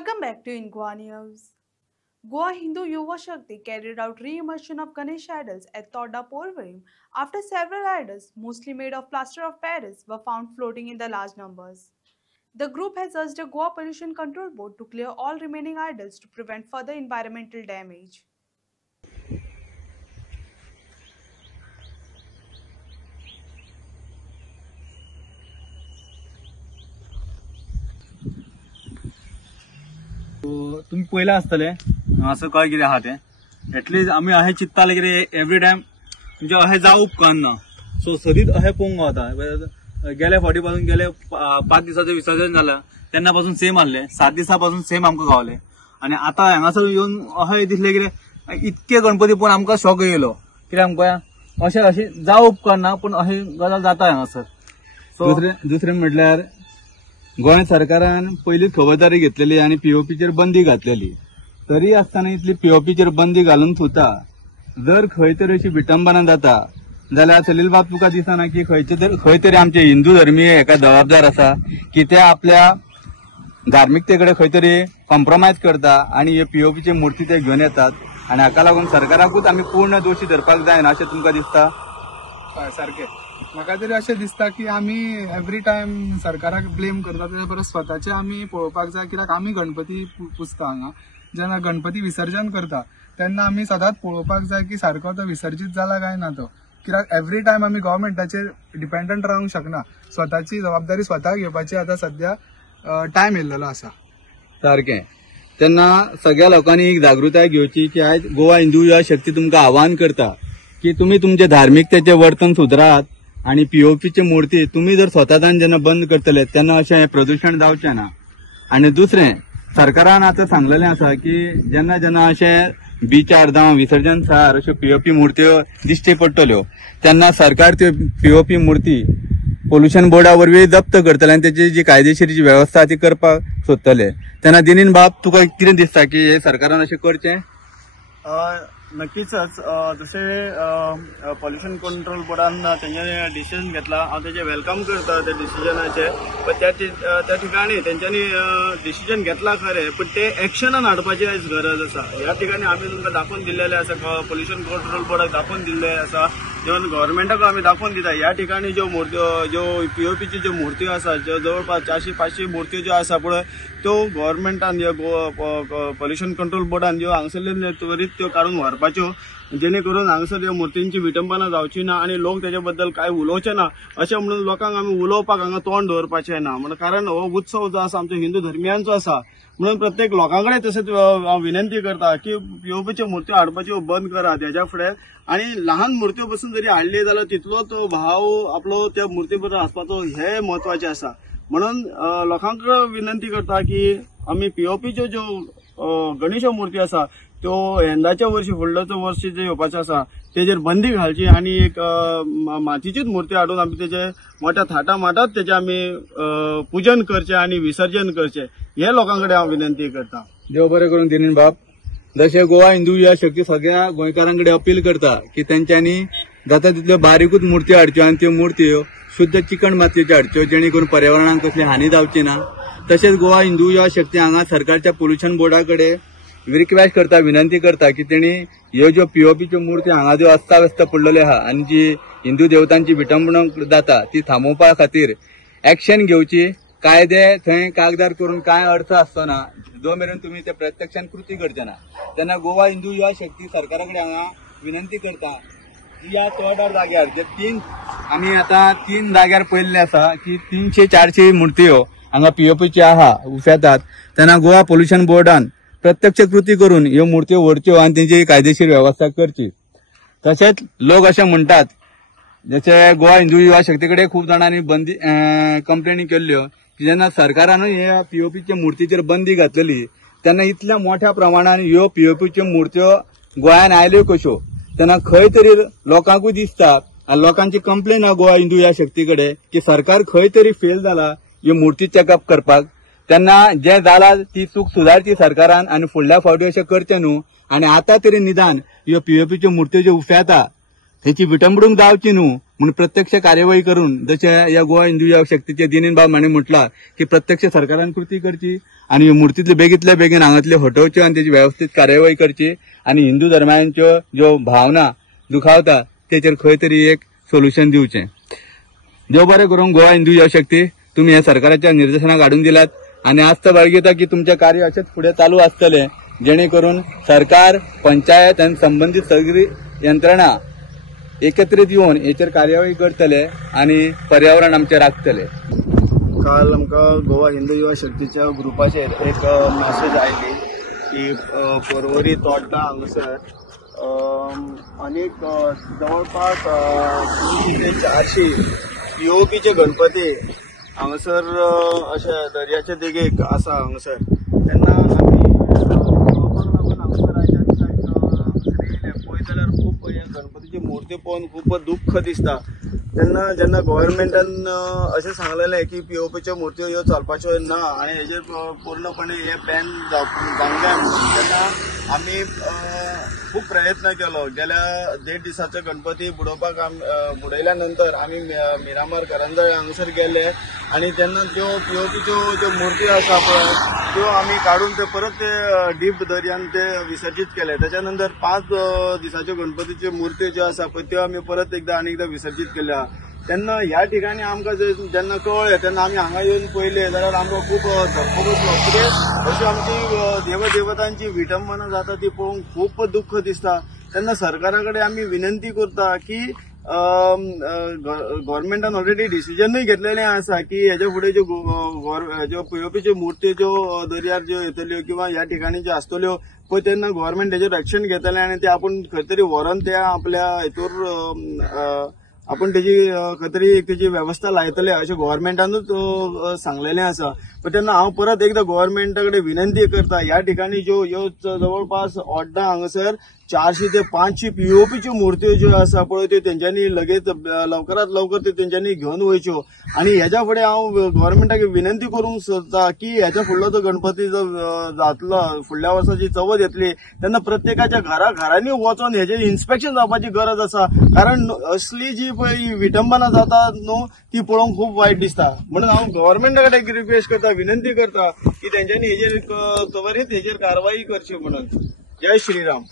Welcome back to Ingwa News. Goa Hindu Yuva Shakti carried out re-immersion of Ganesh idols at Todda Polvarim after several idols, mostly made of plaster of Paris, were found floating in the large numbers. The group has urged the Goa Pollution Control Board to clear all remaining idols to prevent further environmental damage. तुम्ही पयला आसतले असं काय कितें आहा तें at least आमी अशें चिंत्ताले कितें एवरी टायम म्हणजे अशें जावं उपकारना सो सदींच अशें पळोवंक गावता गेले फावटी पासून गेले 5 दिसाचें विसर्जन जालें तेन्ना पासून सेम आहले 7 दिसां पासून सेम आमकां गावले आनी आतां हांगासर येवन अशें दिसलें कितें इतके गणपती पळोवन आमकां शॉक येयलो कित्याक आमकां अशें जावं उपकारना पूण अशी गजाल जाता हांगासर सो दुसरें म्हटल्यार गोंय सरकारान पयलीच खबरदारी घेतलेली आणि पीओपीचेर बंदी घातलेली तरी आसतना इतली पीओपीचेर बंदी घालून सुद्धा जर खंय तरी अशी विटंबना जाता जाल्यार सलील बाब तुका दिसना की खंय तरी आमचे हिंदू धर्मीय हेका जबाबदार आसा की ते आपल्या धार्मिकतेकडे खंय तरी कॉम्प्रोमायज करता आणि हे पीओपीचे मूर्ती ते घेवन येतात आणि हाका लागून सरकाराकूच आमी पूर्ण दोशी धरपाक जायना अशें तुमकां दिसता सारखे म्हाका तरी अशें दिसता की आमी एवरी टायम सरकाराक ब्लेम करता तेच्या परस स्वताचे आमी पळोवपाक जाय कित्याक आमी गणपती पुजता हांगा जेन्ना गणपती विसर्जन करता तेन्ना आमी सदांच पळोवपाक जाय की सारको तो विसर्जीत जाला काय ना तो कित्याक एवरी टायम आमी गव्हर्मेंटाचेर डिपेंडंट रावंक शकना स्वताची जबाबदारी स्वता घेवपाची आतां सध्या टायम येयल्लो आसा सारकें तेन्ना सगळ्या लोकांनी एक जागृताय घेवची की आयज गोवा हिंदू युवा शक्ती तुमकां आवाहन करता की तुम्ही तुमचे धार्मिकतेचे वर्तन सुधरात आणि पीओपीचे मूर्ती तुम्ही जर स्वतःच्यान जेन्ना बंद करतले तेन्ना अशें प्रदूषण जावचें ना आणि दुसरें सरकारान आतां सांगलेलें आसा की जेन्ना जेन्ना अशें बिचार जावं विसर्जन थळार अश्यो पीओपी मूर्त्यो दिश्टी पडटल्यो तेन्ना सरकार त्यो पीओपी मूर्ती पोल्युशन बोर्डा वरवीं जप्त करतले आणि त्याची जी कायदेशीर जी व्यवस्था ती करपाक सोदतले तेन्ना दिनीन बाब तुका कितें दिसता की हे सरकारान अशें करचें नक्कीच जसे पॉल्युशन कंट्रोल बोर्डान त्यांच्यानी डिसिजन घेतला हांव तेचे वेलकम करता त्या डिसिजनाचे पण त्या ठिकाणी त्यांच्यानी डिसिजन घेतला खरे पण ते एक्शनान हाडपाची आयज गरज आसा ह्या ठिकाणी आम्ही तुमकां दाखोवन दिल्लेले आसा पॉल्युशन कंट्रोल बोर्डाक दाखोवन दिल्ले आसा जेवण गव्हर्मेंटाक आम्ही दाखोवन दिता ह्या ठिकाणी ज्यो मूर्त्यो ज्यो पीओपीची ज्यो मूर्त्यो आसा ज्यो जवळपास 400-500 मूर्त्यो ज्यो आसा पळय त्यो गव्हर्मेंटान पॉल्युशन कंट्रोल बोर्डान ज्यो हांगसरले त्वरीत त्यो काडून व्हरपाच्यो जेणे करून हांगसर ह्या मूर्तींची विटंबना जावची ना आणि लोक त्याच्या बद्दल काय उलोवचे ना अशें म्हणून लोकांक आमी उलोवपाक हांगा तोंड दवरपाचें ना म्हणजे कारण हो उत्सव जो आसा आमच्या हिंदू धर्मियांचो आसा म्हणून प्रत्येक लोकांकडे तशेंच हांव विनंती करता की पीओपीच्यो मूर्त्यो हाडपाच्यो बंद करात हेच्या फुडें आणि लहान मूर्त्यो पासून जरी हाडली जाल्यार तितलो तो भाव आपलो त्या मूर्ती बरोबर आसपाचो हे म्हत्वाचें आसा म्हणून लोकांक विनंती करता की आमी पीओपीच्यो ज्यो गणेश मूर्ती आसा त्यो यंदाच्या वर्षी फुडल्याच्या वर्षी जे येवपाचे आसा तेजेर बंदी घालची आणि एक मातीचीच मूर्ती हाडून आमी तेजे मोठ्या थाटा माटात तेजे आमी पूजन करचें आणि विसर्जन करचें हे लोकांकडे हांव विनंती करता देव बरें करून दिनीन बाब जशें गोवा हिंदू युवा शक्ती सगळ्या गोंयकारांकडे अपील करता की तेंच्यांनी जाता तितल्यो बारीकूच मूर्ती हाडच्यो आणि त्यो मूर्त्यो शुद्ध चिकण मातयेच्यो हाडच्यो जेणे करून पर्यावरणाक कसली हानी जावची ना तशेंच गोवा हिंदू युवा शक्ती हांगा सरकारच्या पोल्युशन बोर्डाकडे रिक्वेस्ट करता विनंती करता की तेणी ह्यो ज्यो पीओपीच्यो मूर्ती हांगा ज्यो अस्ताव्यस्त पडलेल्यो आहा आनी जी हिंदू देवतांची विटंबना जाता ती थांबोवपा खातीर एक्शन घेवची कायदे थंय कागदार करून काय अर्थ आसतना जो मेरेन तुम्ही ते प्रत्यक्षान कृती करचे ना तेन्ना गोवा हिंदू युवा शक्ती सरकाराकडे हांगा विनंती करता की या चोडार जाग्यार जे 3 आमी आतां 3 जाग्यार पयल्ले आसा की 300-400 मूर्त्यो हांगा पीओपीच्यो आहा उफेतात तेन्ना गोवा पोल्युशन बोर्डान प्रत्यक्ष कृती करून ह्यो मूर्त्यो व्हरच्यो आणि तेंची कायदेशीर व्यवस्था करची तशेंच लोक अशें म्हणटात जशें गोवा हिंदू युवा शक्तीकडे खूब जाणांनी बंदी कंप्लेनी केल्ल्यो की जेन्ना सरकारान ह्या पीओपीच्या मूर्तीचेर बंदी घातलेली तेन्ना इतल्या मोठ्या प्रमाणात ह्यो पीओपीच्यो मूर्त्यो गोंयान आयल्यो कश्यो तेन्ना खंय तरी लोकांकूय दिसता आनी लोकांची कंप्लेन आहा गोवा हिंदू युवा शक्तीकडे की सरकार खंय तरी फेल जाला ह्यो मूर्ती चॅकअप करपाक तेन्ना जे जाला ती चूक सुधारची सरकारान आणि फुडल्या फावटी अशें करचें न्हू आणि आता तरी निदान ह्यो पीओपीच्यो मूर्त्यो ज्यो उफेता तेची विटंबणूक जावची न्हू म्हणून प्रत्यक्ष कार्यवाही करून जसे या गोवा हिंदू युवा शक्तीचे दिनेन बाब हांणी म्हटला की प्रत्यक्ष सरकारान कृती करची आणि मूर्तीतले बेगीतल्या बेगीन हांगातले हटोवच्यो आणि त्याची व्यवस्थित कार्यवाही करची आणि हिंदू धर्मांच्यो ज्यो भावना दुखावता तेचेर खंय तरी एक सोल्युशन दिवचें. देव बरें करूं गोवा हिंदू युवा शक्ती, तुम्ही हे सरकाराच्या निर्देशनाक हाडून दिलात आणि आस्त बाळगिता की तुमचे कार्य असेच फुडें चालू आसतले जेणे करून सरकार, पंचायत आणि संबंधित सगळी यंत्रणा एकत्रित येऊन हेचेर कार्यवाही करतले आणि पर्यावरण आमचे राखतले. काल आमकां गोवा हिंदू युवा शक्तीच्या ग्रुपाचेर एक मेसेज आयली की पर्वरी तोड्डा हांगासर आनीक जवळपास 400 पीओपीचे गणपती हांगासर अशे दर्याचे देगेक आसा हांगासर. तेन्ना आमी हांगासर आयच्या दिसाक पळयत जाल्यार खूब गणपतीची मूर्ती पळोवन खूब दुख्ख दिसता. तेन्ना जेन्ना गव्हर्मेंटान अशें सांगलेलें की पीओपीच्यो मूर्त्यो ह्यो चलपाच्यो ना आनी हेजेर पूर्णपणे हे बॅन जावंक जाय म्हणून तेन्ना आमी खूब प्रयत्न केलो. गेल्या 1.5 दिसाचो गणपती बुडयल्या नंतर आमी मिरामार करंजळे हांगासर गेले आनी तेन्ना त्यो पीओपीच्यो ज्यो मूर्ती आसा पळय त्यो आमी काडून ते परत ते डीप दर्यान ते विसर्जीत केले. त्याच्या नंतर 5 दिसाच्यो गणपतीच्यो मूर्त्यो ज्यो आसा पळय त्यो आमी परत एकदा विसर्जीत केल्या. तेन्ना ह्या ठिकाणी आमकां जेन्ना कळ्ळें तेन्ना आमी हांगा येवन पळयलें जाल्यार आमकां खूब धक्को बसलो. कितें अशी आमची देवदेवतांची विटंबना जाता ती पळोवन खूब दुख्ख दिसता. तेन्ना सरकारा कडेन आमी विनंती करता की गव्हर्मेंटान ऑलरेडी डिसिजनूय घेतलेलें आसा की हेजे फुडें ज्यो पीओपीच्यो मूर्त्यो ज्यो दर्यार ज्यो येतल्यो किंवा ह्या ठिकाणी ज्यो आसतल्यो पळय तेन्ना गव्हर्मेंट हेजेर एक्शन घेतलें आनी ते आपूण खंय तरी व्हरोन ते आपल्या हेतूर आपण तेजी व्यवस्था लायतले अशें गव्हर्मेंटानूच सांगलेलें आसा. पण तेन्ना हांव परत एकदा गव्हर्मेंटा कडेन विनंती करता ह्या ठिकाणी ह्यो जवळपास ओड्डा हांगासर 400 ते 500 पीओपीच्यो मूर्त्यो ज्यो आसा पळय त्यो तेंच्यांनी लगेच लवकरात लवकर त्यो तेंच्यांनी घेवन वयच्यो. आनी हेच्या फुडें हांव गव्हर्मेंटाक विनंती करूंक सोदता की हेच्या फुडलो जो गणपती जो जातलो फुडल्या वर्साची चवथ येतली तेन्ना प्रत्येकाच्या घरांनी वचोन हेजें इन्स्पेक्शन जावपाची गरज आसा. कारण असली जी पळय विटंबना जाता न्हू ती पळोवंक खूब वायट दिसता. म्हणून हांव गव्हर्मेंटा कडेन रिक्वेस्ट करता, विनंती करता की तेंच्यांनी हेजेर त्वरीत हेजेर कारवाई करची म्हणून. जय श्रीराम.